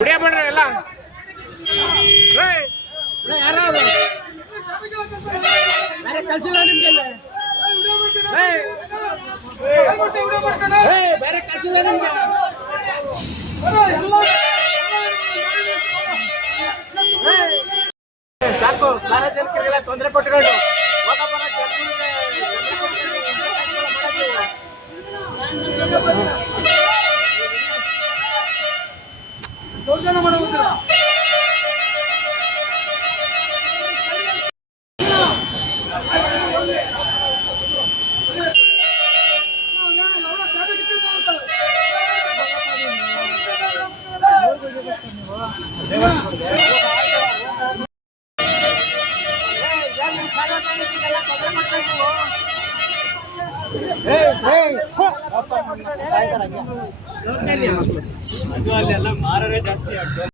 ಕುಡಿಯ ಬಿಡ್ರಿ ಎಲ್ಲ. ಕಳ್ಸಿಲ್ಲ ನಿಮ್ಗೆ? ಬೇರೆ ಕಳ್ಸಿಲ್ಲ ನಿಮ್ಗೆ? ಸಾಕು. ಸಾರ್ವಜನಿಕರಿಗೆಲ್ಲ ತೊಂದರೆ ಕೊಟ್ಕೊಂಡು. ಹೋಗಪ್ಪ, ಜನಗಳಿಗೆ ತೊಂದ್ರೆ ಕೊಟ್ಟು ಅದು ಅಲ್ಲೆಲ್ಲ ಮಾರರೇ ಜಾಸ್ತಿ